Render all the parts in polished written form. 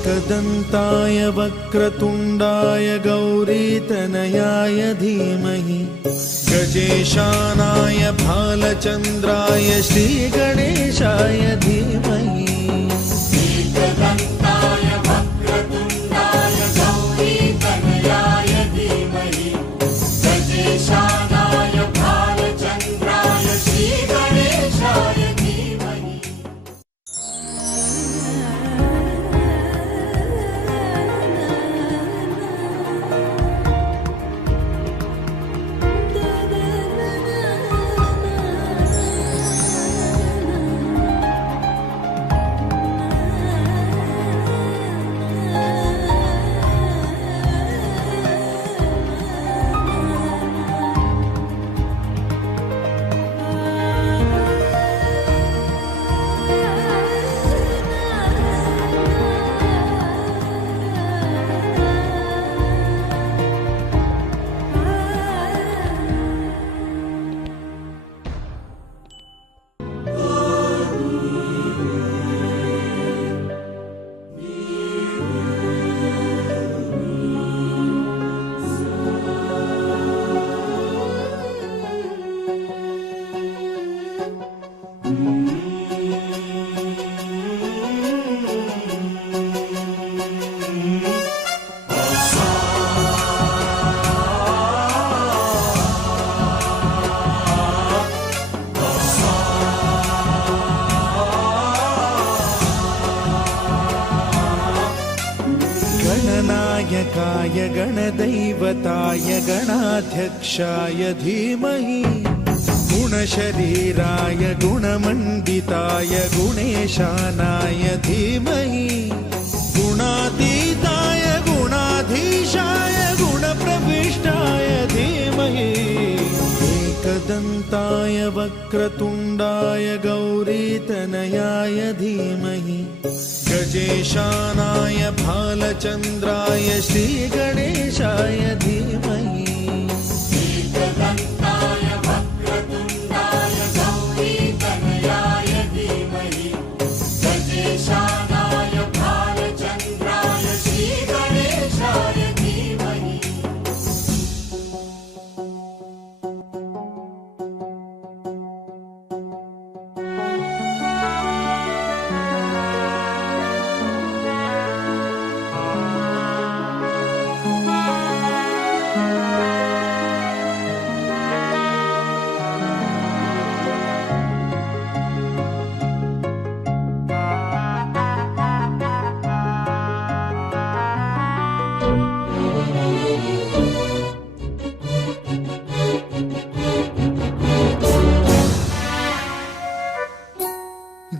एकदन्ताय वक्रतुण्डाय गौरीतनयाय धीमहि गजेशानाय भालचन्द्राय श्रीगणेशाय धीमहि गणनायकाय गणदैवताय गणाध्यक्षाय धीमहि गुणशरीराय गुणमण्डिताय गुणेशानाय धीमहि गुणातीताय गुणाधीशाय गुणप्रविष्टाय धीमहि एकदन्ताय वक्रतुण्डाय गौरीतनयाय धीमहि गजेशानाय भालचन्द्राय श्रीगणेशाय धीमहि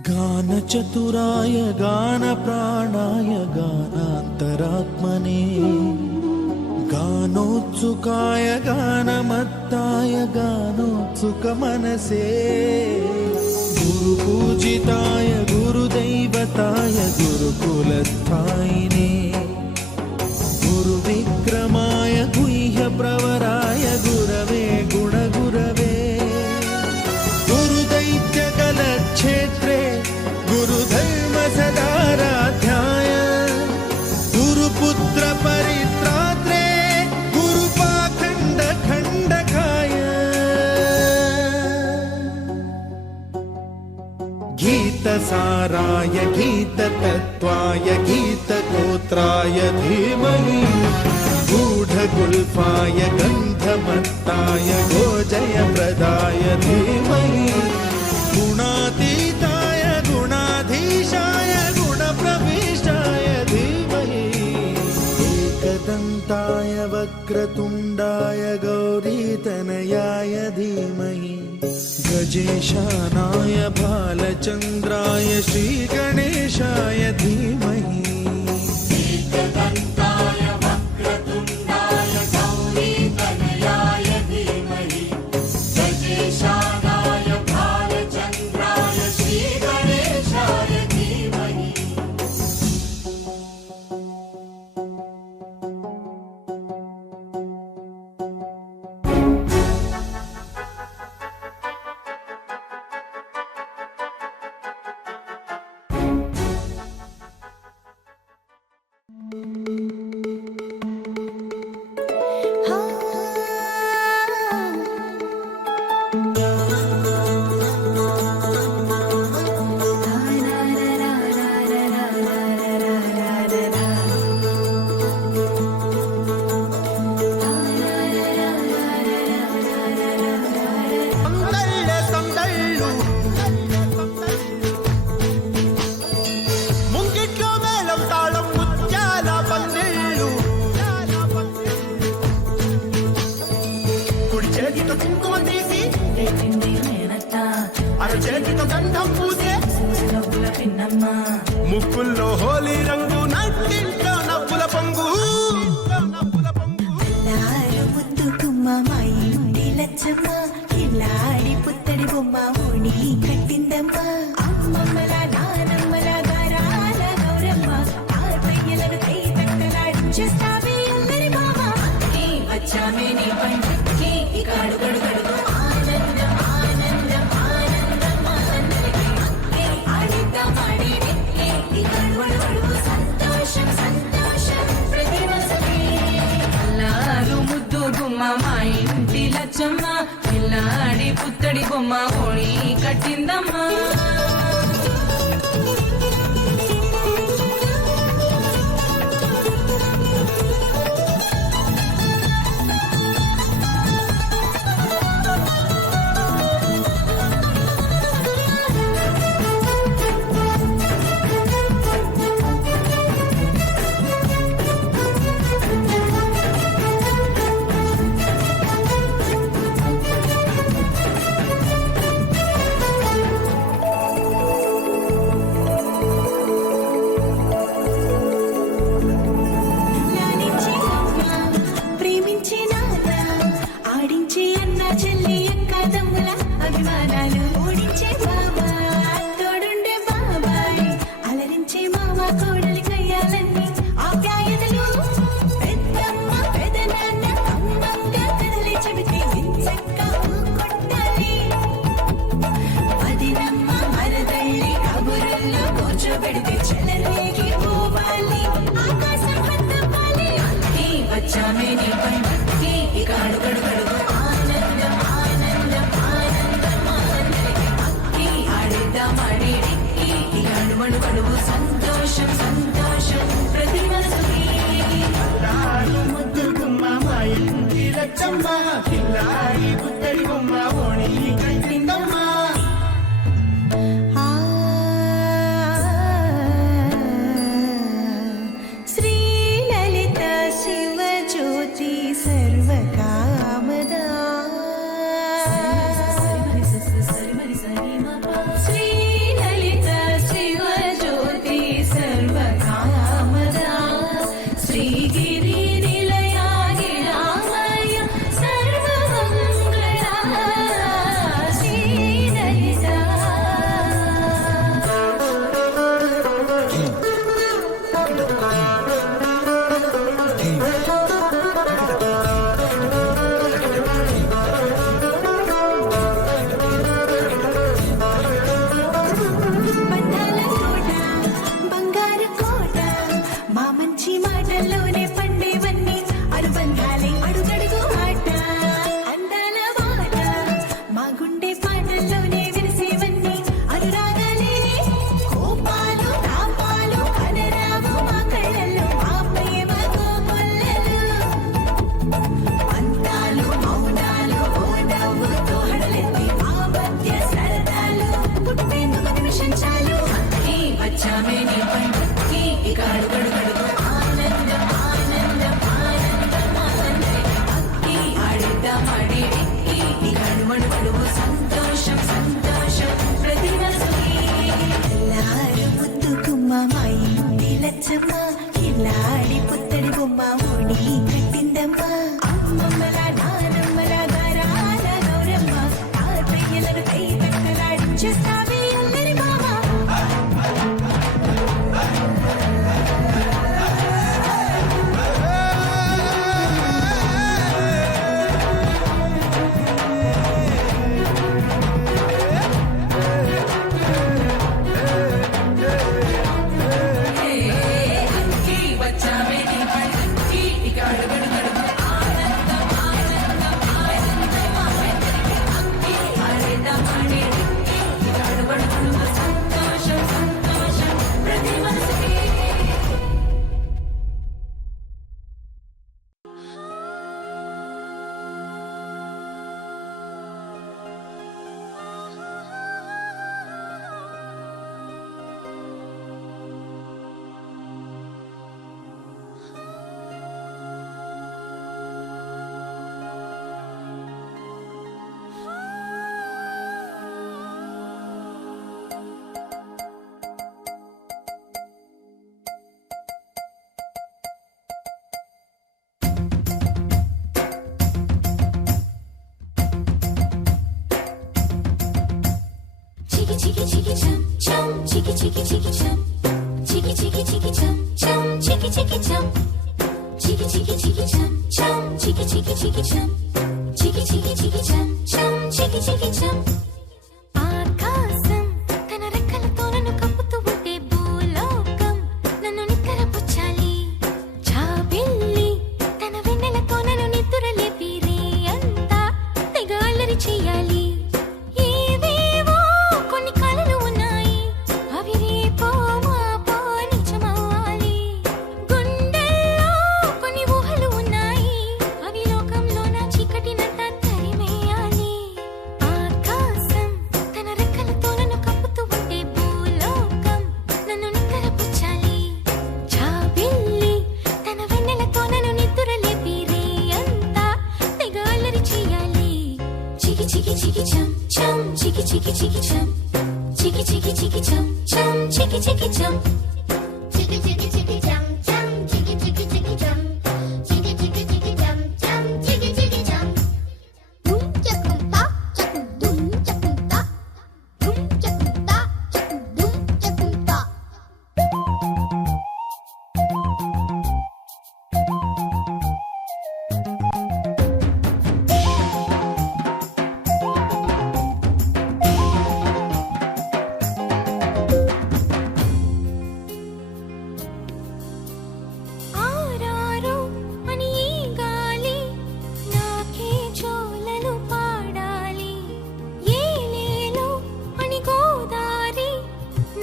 गानचतुराय गानप्राणाय गानान्तरात्मने गानोत्सुकाय गानमत्ताय गानोत्सुकमनसे गुरुपूजिताय गुरुदैवताय गुरुकुलस्थायिने गुरुविक्रमाय गुह्यप्रवराय गुरवे गुणगुरवे गुरुदैत्यकलक्षेत्रे गुरुधर्म सदाराध्याय गुरुपुत्र परित्रात्रे गुरुपाखण्ड खण्डकाय गीतसाराय गीततत्त्वाय गीतगोत्राय धीमहि गूढगुल्फाय गन्धमत्ताय गोजयप्रदाय धीमहि गुणातीताय गुणाधीशाय गुणप्रविष्टाय धीमहि एकदन्ताय वक्रतुण्डाय गौरीतनयाय धीमहि गजेशानाय भालचन्द्राय श्रीगणेशाय धीमहि చేతితో కుంకుమ తీసి లేచింది మేనత్త అర చేతితో గంధం పూసే నవ్వుల పిన్నమ్మ ముక్కుల్లో హోలీ రంగు నట్టింట్లో నవ్వుల పొంగు అల్లారు ముద్దు గుమ్మ మా ఇంటి లచ్చమ్మ కిల్లాడి పుత్తడి బొమ్మ ఓణి కట్టిందమ్మ అమ్మమ్మల నానమ్మల గారాల గౌరమ్మ తాతయ్యలను కై తట్టలాడించేస్తావే అందరి బావ నీ వచ్చామే నీ పండుకి ఇక అడుగడుగడుగు ఆనందం ఆనందం ఆనందం మనందరికీ అక్కే ఆడిద్దాం ఆడేది ఇక అడుగడుగడుగు సంతోషం సంతోషం ప్రతి మనసుకి అల్లారు ముద్దు గుమ్మ మా ఇంటి లచ్చమ్మ పిల్లాడి పుత్తడి బొమ్మ ఓణి కట్టిందమ్మా లాలించే అమ్మ ప్రేమించే నాన్న ఆడించే అన్న చెల్లి అక్క తమ్ముల అభిమానాలు ఓడించే బాబా తోడుండే బాబాయ్ అలరించే మామ కోడలి కయ్యాలన్నీ ఆప్యాయతలు పెద్దమ్మ పెదనాన్న అమ్మంగా కదలి చెబితే వించక్క కొట్టాలి పదినమ్మ మరదళ్ళి కబురుల్లో కూర్చోబెడితే చెలరేగి పోవాలి ఆకాశం పెద్దపాలి నీ వచ్చామే నీ పండుకి ఇక అడుగడుగడుగు ఆనందం ఆనందం ఆనందం ఆనందరికీ అక్కి ఆడిద్దాం ఆడేది ఇక అడుగడుగడుగు సంతోషం సంతోషం ప్రతి మనసుకి ముద్దు గుమ్మ మా ఇంటి లచ్చమ్మ కిల్లాడి పుత్తడి బొమ్మ ఓణి కట్టిందమ్మా శ్రీ లలిత శివ జ్యోతి సర్వకామదా శ్రీ లలిత శివ జ్యోతి సర్వకామదా శ్రీగిరి నిలయాగి రామయ్య సర్వమంగళ శ్రీ లలిత బంధాల కోట బంగారు కోట మా మంచి మాటల్లోనే పండేవన్నీ అనుబంధాలే అడుగడుగు ఆట అందాల మాట మా గుండె పాటల్లోనే విరిసేవన్నీ అనురాగాలే కోపాలు తాపాలు కనరావు మా కళ్ళల్లో మా ప్రేమ కోకొల్లలు అంతాలు మౌనాలు ఓ నవ్వుతో హడలెత్తి మా మధ్య సరదాలు పుట్టేందుకు నిమిషం చాలు నీ వచ్చామే నీ పండుకి ఇక అడుగడుగడుగు ఆనందం ఆనందం ఆనందం ఆనందరికీ అక్కి ఆడిద్దాం ఆడేది ఇక అడుగడుగడుగు సంతోషం సంతోషం ప్రతి మనసుకి అల్లారు ముద్దు గుమ్మ మా ఇంటి లచ్చమ్మ కిల్లాడి పుత్తడి బొమ్మ ఓణి కట్టిందమ్మ అమ్మమ్మల నానమ్మల గారాల గౌరమ్మ తాతయ్యలను కై తట్టలాడించేస్తావే అందరి బావ అక్కి వచ్చామే నీ చికి చికి చం చం చికి చికి చికి చం చికి చికి చికి చం చం చికి చికి చం చికి చికి చికి చం చం చికి చికి చికి చం చికి చికి చికి చం చం చికి చికి చం ఆకాశం తన రెక్కలతో నన్ను కప్పుతూ ఉంటే భూలోకం నన్ను నిక్కరపుచ్చాలి జాబిల్లి తన వెన్నెలతో నన్ను నిద్రలేపి రే అంతా తెగ అల్లరి చెయ్యాలి ఏవేవో కొన్ని కలలు ఉన్నాయి అవి రేపో మాపో నిజమవ్వాలి గుండెల్లో కొన్ని ఊహలు ఉన్నాయి అవి లోకంలో నా చీకటినంతా తరిమేయాలి ఆకాశం తన రెక్కలతో నన్ను కప్పుతూ ఉంటే భూలోకం నన్ను నిక్కరపుచ్చాలి జాబిల్లి తన వెన్నెలతో నన్ను నిద్రలేపి రే అంతా తెగ అల్లరి చెయ్యాలి చికి చికి చికి చం చం చికి చికి చికి చం చికి చికి చికి చం చం చికి చికి చం చికి చికి చికి చం చం చికి చికి చికి చం చికి చికి చికి చం చం చికి చికి చం డుమ్ చకుం తా చకుం డుమ్ చకుం తా డుమ్ చకుం తా చకుం డుమ్ చకుం తా ఆరారు అని ఈ గాలి నాకే జోలలు పాడాలి ఏలేలు అని గోదారి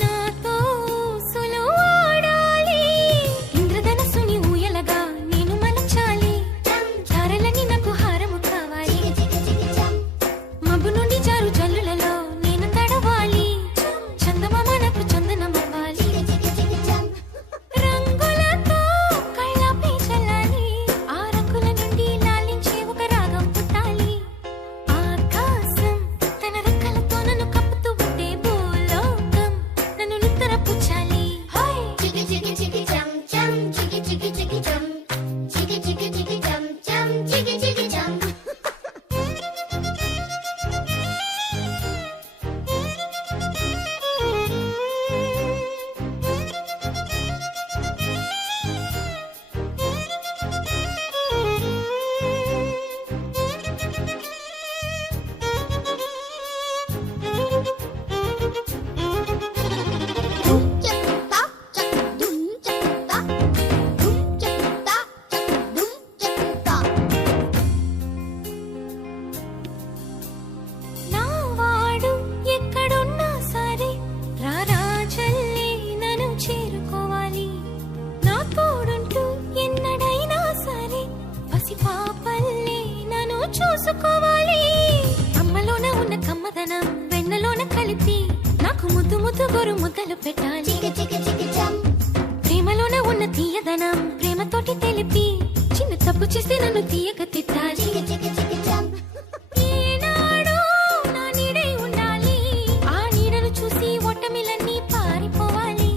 నాతో ఊసులు ఆడాలి ఇంద్రధనస్సుని ఊయలగా నేను మలచాలి ధారలని నాకు హారము కావాలి చికి చికి చం మబ్బు నుండి జారు జల్లులలో నేను తడవాలి చందమామ నాకు చందనమవ్వాలి చికి చికి చం రంగులతో కళ్ళపై చల్లాలి ఆ రంగుల నుండి లాలించే ఒక రాగం పుట్టాలి ఆకాశం తన రెక్కలతో నన్ను కప్పుతూ ఉంటే భూలోకం నన్ను నిద్రపుచ్చాలి చికి చికి చికి చం చం చికి చికి చికి చం చికి చికి చికి చం చం చికి చికి చం డుమ్ చకుం తా చకుం డుమ్ చకుం తా డుమ్ చకుం తా చకుం డుమ్ చకుం తా నా వాడు ఎక్కడున్నా సరే రారాజల్లే నన్ను చేరుకోవాలి నా తోడుంటూ ఎన్నడైనా సరే పసిపాపల్లే నన్ను చూసుకోవాలి అమ్మలోన ఉన్న కమ్మదనం వెన్నలోన కలిపి నాకు ముద్దు ముద్దు గొరు ముద్దలు పెట్టాలి చికి చికి చికి చం ప్రేమలోన ఉన్న తీయదనం ప్రేమతోటి తెలిపి చిన్న తప్పు చేస్తే నన్ను తీయక తిట్టాలి చికి చికి చికి చం ఏనాడో నా నీడై ఉండాలి ఆ నీడను చూసి ఓటమిలన్నీ పారిపోవాలి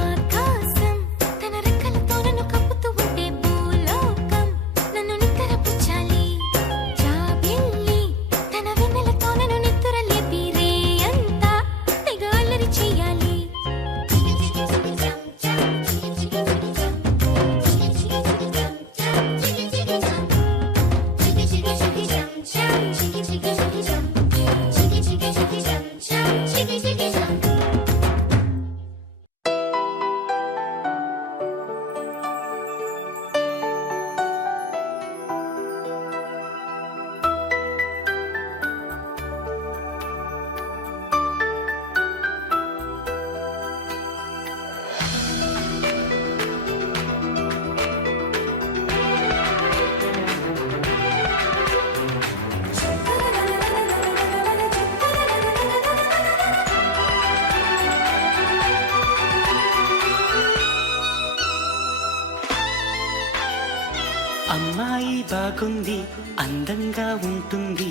ఆకాశం తన రెక్కలతో నన్ను కప్పుతూ ఉంటే భూలోకం నన్ను నిక్కరపుచ్చాలి జాబిల్లి తన వెన్నెలతో నన్ను నిద్రలేపి రే అంతా తెగ అల్లరి చెయ్యాలి చికి చికి చికి చం చం చికి చికి చికి చం చికి చికి చికి చం చం చికి చికి చం చికి చికి చికి చం చం చికి చికి చికి చం చికి చికి చికి చం చం చికి చికి చం అమ్మాయి బాగుంది అందంగా ఉంటుంది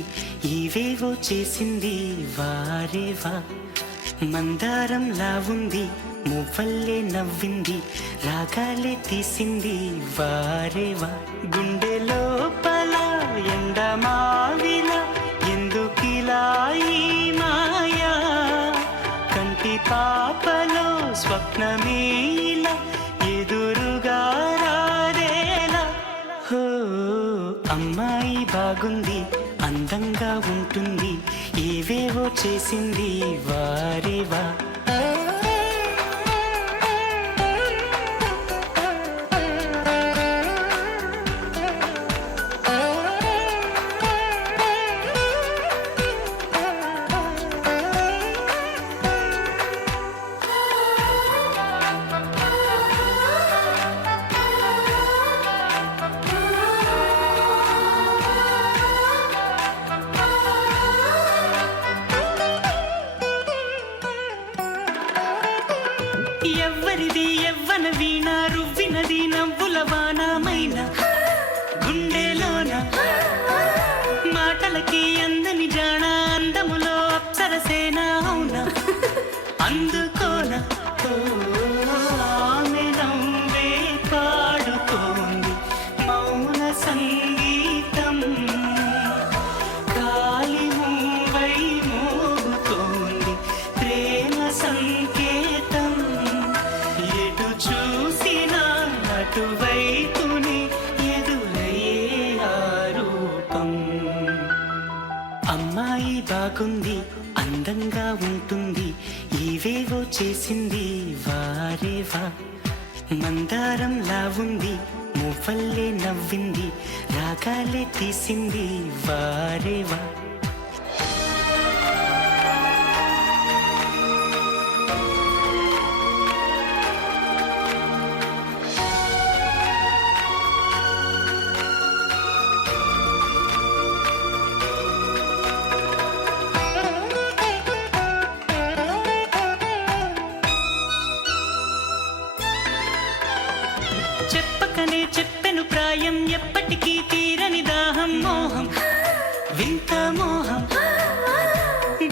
ఇవేవో చేసింది వారేవా మందారంలా ఉంది మువ్వల్లే నవ్వింది రాగాలే తీసింది వారేవా గుండె లోపల ఎండమావిలా ఎందుకిలా ఈ మాయా పాపలో స్వప్నమేలా ఎదురుగా రారేలా. హో అమ్మాయి బాగుంది, అందంగా ఉంటుంది, ఏవేవో చేసింది వారేవా. ఎవ్వరిది ఎవ్వన వీణ రువ్వినది నవ్వుల వానమైన గుండెలోన మాటలకి అందని జాణ అందములో అప్సరసేన అవునా అందుకోన. ఆమె నవ్వే పాడుతోంది మౌన సంగీతం, కాలి మూవై మోగుతోంది ప్రేమ సంకేతం. ఎటు చూసినా అటువైపునే ఎదురయ్యే ఆ రూపం. అమ్మాయి బాగుంది, అందంగా ఉంటుంది, ఏవేవో చేసింది వారేవా. మందారంలా ఉంది, మువ్వల్లే నవ్వింది, రాగాలే తీసింది వారేవా. చెప్పకనే చెప్పెను ప్రాయం, ఎప్పటికీ తీరని దాహం, మోహం వింత మోహం,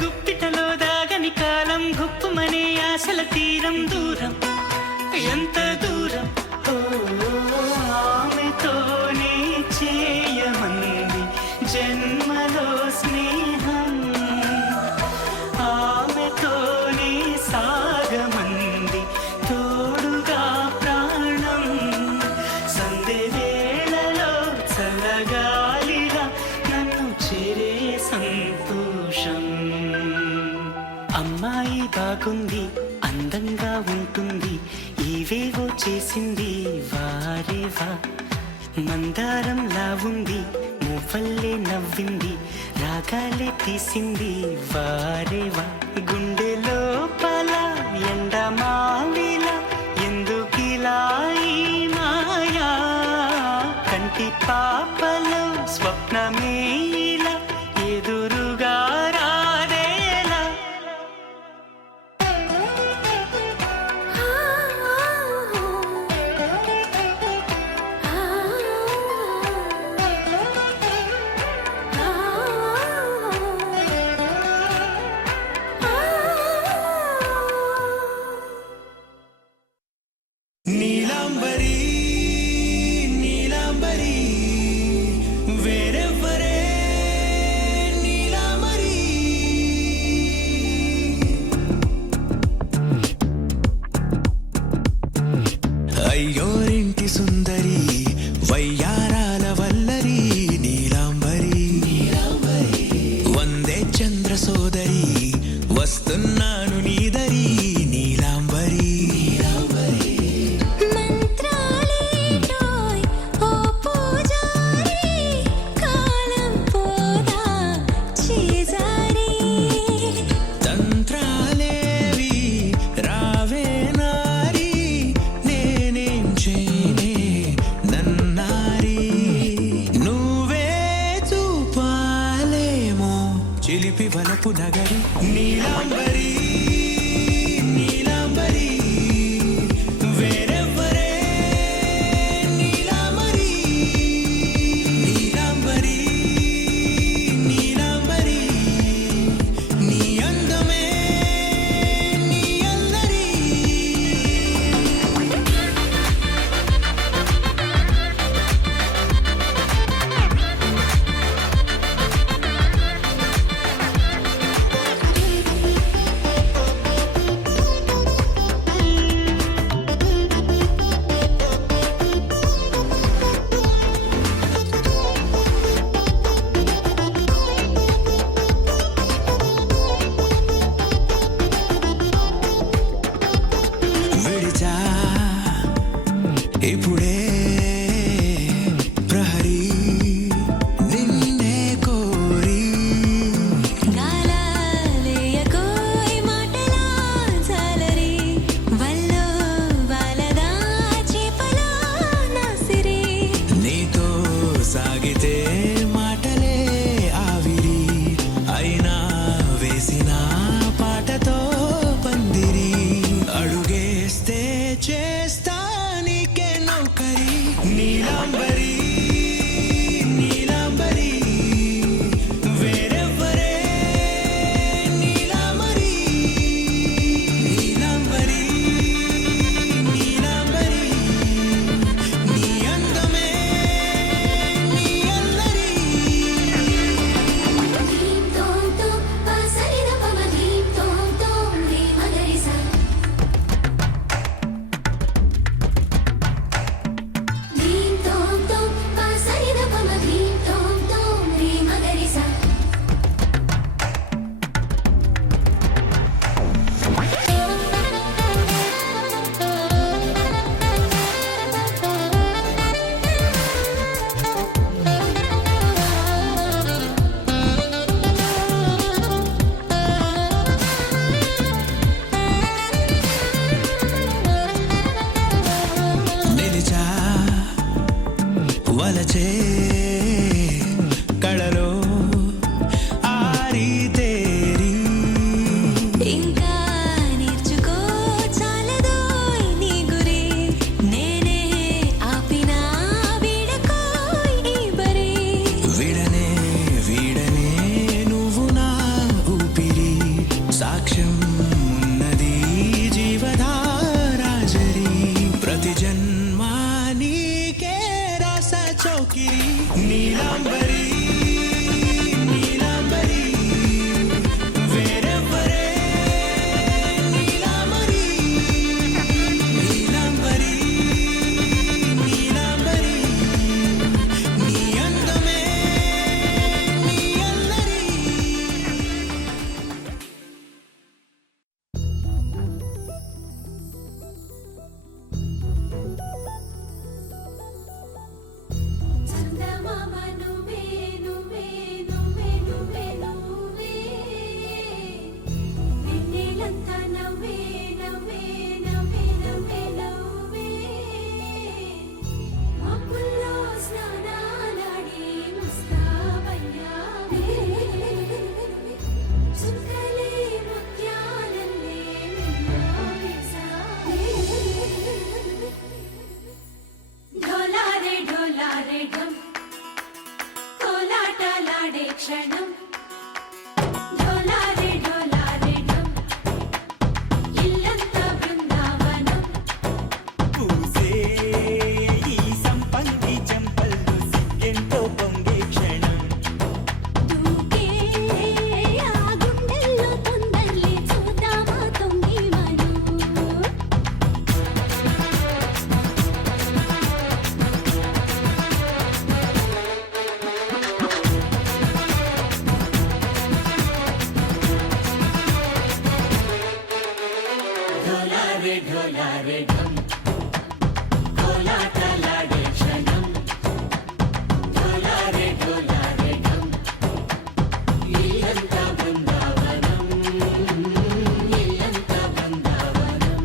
గుప్పిటలో దాగని కాలం, గుప్పుమనే ఆశల తీరం, దూరం ఎంత దూరం. ఓ ఆమెతోనే చేయమంది జన్మలో స్నేహం, ఆమెతోనే సాగమంది తోడుగా ప్రాణం. సందె వేళలో చల్లగాలిలా నన్ను చేరే సంతోషం. అమ్మాయి బాగుంది, అందంగా ఉంటుంది, ఏవేవో చేసింది వారేవా. మందారంలా ఉంది, మువ్వల్లే నవ్వింది, రాగాలే తీసింది వారేవా. గుండె లోపల ఎండమావిలా ఎందుకిలా ఈ మాయా, కంటి పాపలో స్వప్నమేలా ఎదురుగా రారేలా. నీలాంబరి నీలాంబరి వేరెవ్వరే నీలాంబరి. అయ్యోరింటి సుందరి వయ్యారాల వల్లరి నీలాంబరి. వందే చంద్ర సోదరి వస్తున్నాను నీదరి నీలాంబరి. మంత్రాలేటోయ్ ఓ పూజారి, కాలం పోదా చేజారి. తంత్రాలేవి రావే నారి, నేనేం చేయనే నన్నారి. నువ్వే చూపాలేమో చిలిపి వలపు నగరి. నీలాంబరి నీలాంబరి వేరెవ్వరే నీలాంబరి. నీలాంబరి నీలాంబరి నీ అందమే నీ అల్లరి. విడనే వీడనే నువ్వు నా ఊపిరి సాక్ష్యం ఉన్నది జీవధారాజరి ప్రతి జన్మా నీకే రస చౌకిరి నీలాంబరి నీలాంబరి వేరెవ్వరే నీలాంబరి నీలాంబరి నీలాంబరి నీ అందమే నీ అల్లరి చందమామ నువ్వే నువ్వే నువ్వే నువ్వే నువ్వే వెన్నెలంతా నవ్వే నవ్వే నవ్వే నవ్వే నవ్వే మబ్బుల్లో స్నానాలాడి ముస్తాబయ్యావే చుక్కలే ముత్యాలల్లే నిన్ను వేసావే ढोलारे ढम कोलाटलाडे क्षणम ढोलारे ढम इल्लंत बृंदावनम పూసే ఈ సంపంగి చెంపల్లో సిగ్గెంతో పొంగే క్షణం దూకే ఆ గుండెల్లో తొందల్లి చూద్దామా తొంగి మను ढोलारे ढम कोलाटलाडे क्षणम ढोलारे ढम इल्लंत बृंदावनम इल्लंत बृंदावनम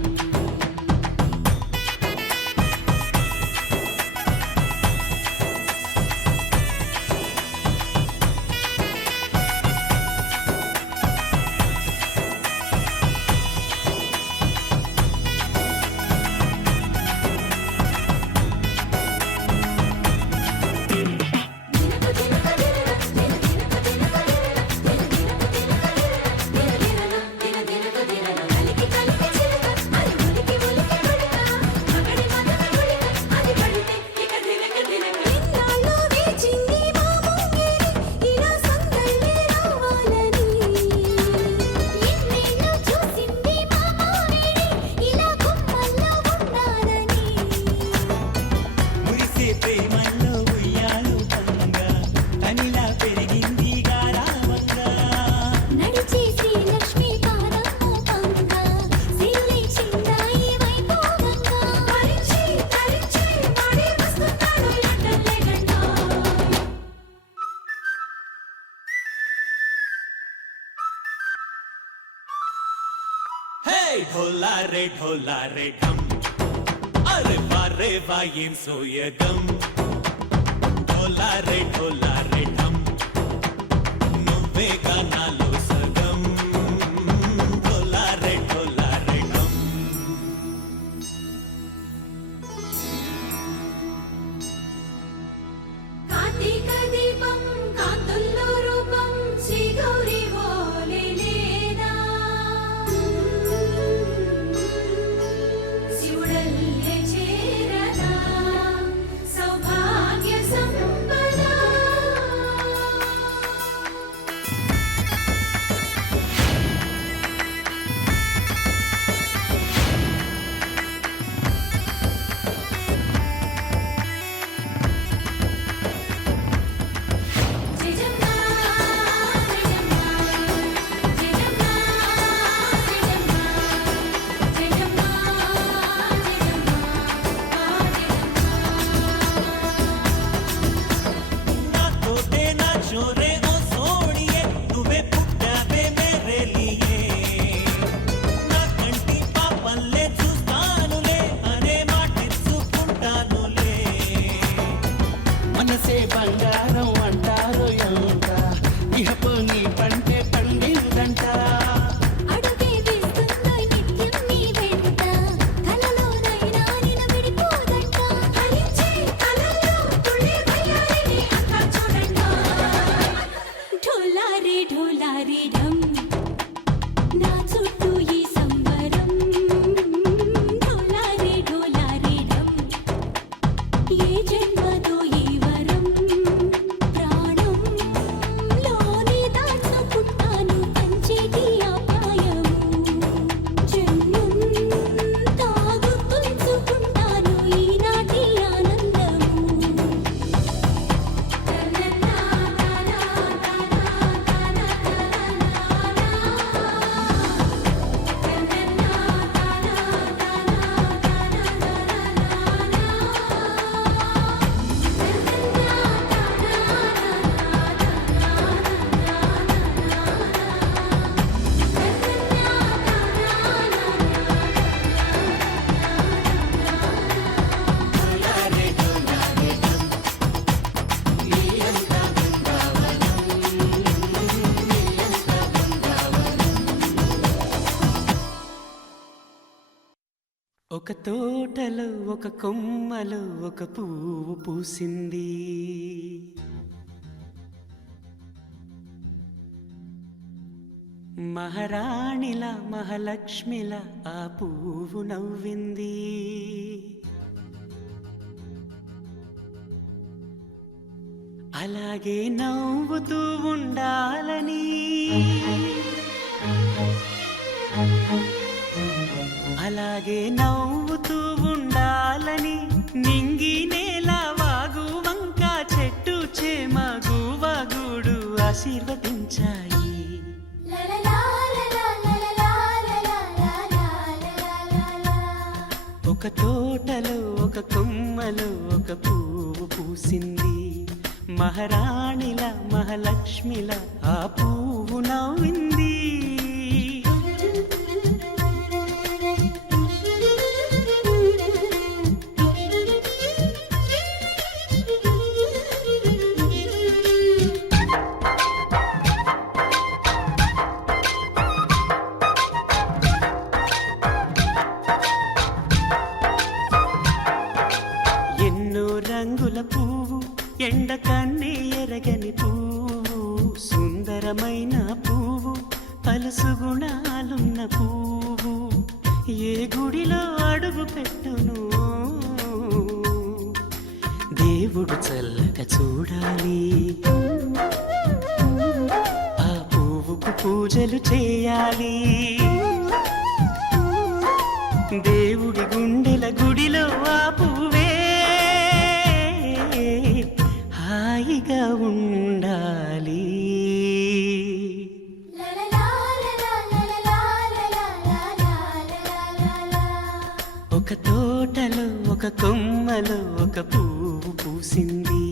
మురిసే ప్రేమల్లో ఉయ్యాలు పంగా తనిలా పెరిగింది గారావంగా నడిచే శ్రీ లక్ష్మీ పాదము పంగా సిల్లి చిందాయి వైభోగంగా తరించి వాడి వస్తున్నాడు ఎట్టలే గంటో హే ढोलारे ढम అరే వారే వాయేం సోయగం ढोलारे ढम నువ్వే గానాలో సగం ढोलारे ढम కార్తీక దీపం కాంతుల్లో రూపం శ్రీ గౌరీ ఓలే లేదా శివుడల్లే చేరదా సౌభాగ్య సంపద ఒక తోటలో ఒక కొమ్మలో ఒక పువ్వు పూసింది. మహారాణిల మహాలక్ష్మిల ఆ పువ్వు నవ్వింది. అలాగే నవ్వుతూ ఉండాలని, అలాగే నవ్వుతూ ఉండాలని నింగి నేల వాగు వంక చెట్టు చేమ గువగూడు ఆశీర్వదించాయి. ఒక తోటలో ఒక కొమ్మలో ఒక పువ్వు పూసింది. మహారాణిల మహాలక్ష్మిల ఆ పువ్వు నవ్వింది. రంగుల పువ్వు ఎండ కన్నే ఎరగని పువ్వు, సుందరమైన పువ్వు పలుసు గుణాలున్న పువ్వు. ఏ గుడిలో అడుగు పెట్టును దేవుడు చల్లగా చూడాలి. ఆ పువ్వుకు పూజలు చేయాలి. దేవుడి గుండెల గుడిలో ఆ పువ్వే హాయిగా ఉండాలి. ఒక తోటలో ఒక కొమ్మలో ఒక పువ్వు పూసింది.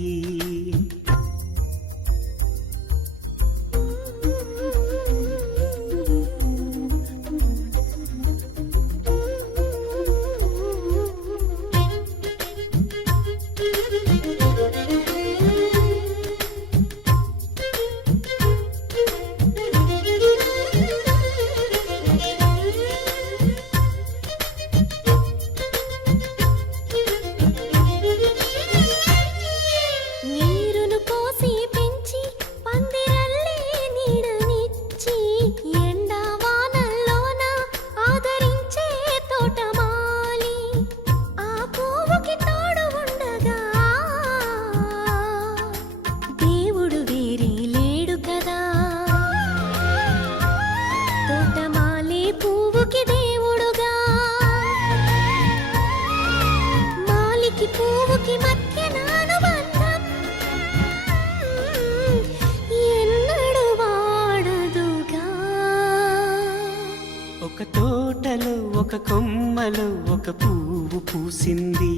ఒక తోటలో ఒక కొమ్మలో ఒక పువ్వు పూసింది.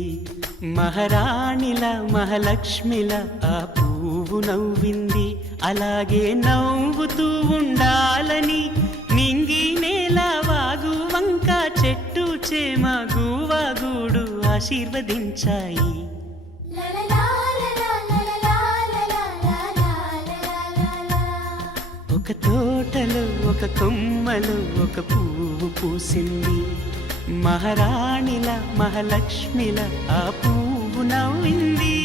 మహారాణిల మహాలక్ష్మిల ఆ పువ్వు నవ్వింది. అలాగే నవ్వుతూ ఉండాలని నింగి నేల వాగు వంక చెట్టు చేమ గువగూడు ఆశీర్వదించాయి. ఒక తోటలో ఒక కొమ్మలో ఒక పువ్వు పూసింది. మహారాణిల మహాలక్ష్మిల ఆ పువ్వు నవ్వింది.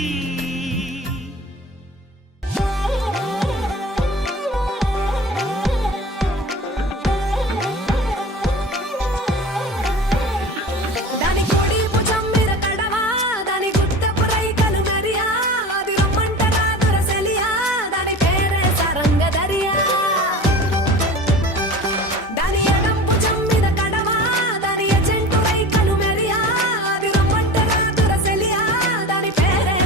పేరే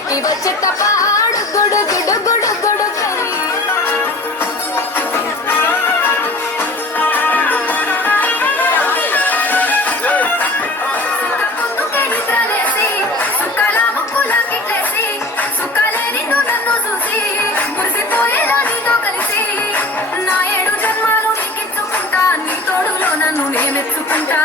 ఎక్కి వచ్చే తపాడు గుడు గుడు గుడు గుడు కని నా 7 జన్మాలు నీకిచ్చుకుంటా నీ తోడులో నన్ను నేమెచ్చుకుంటా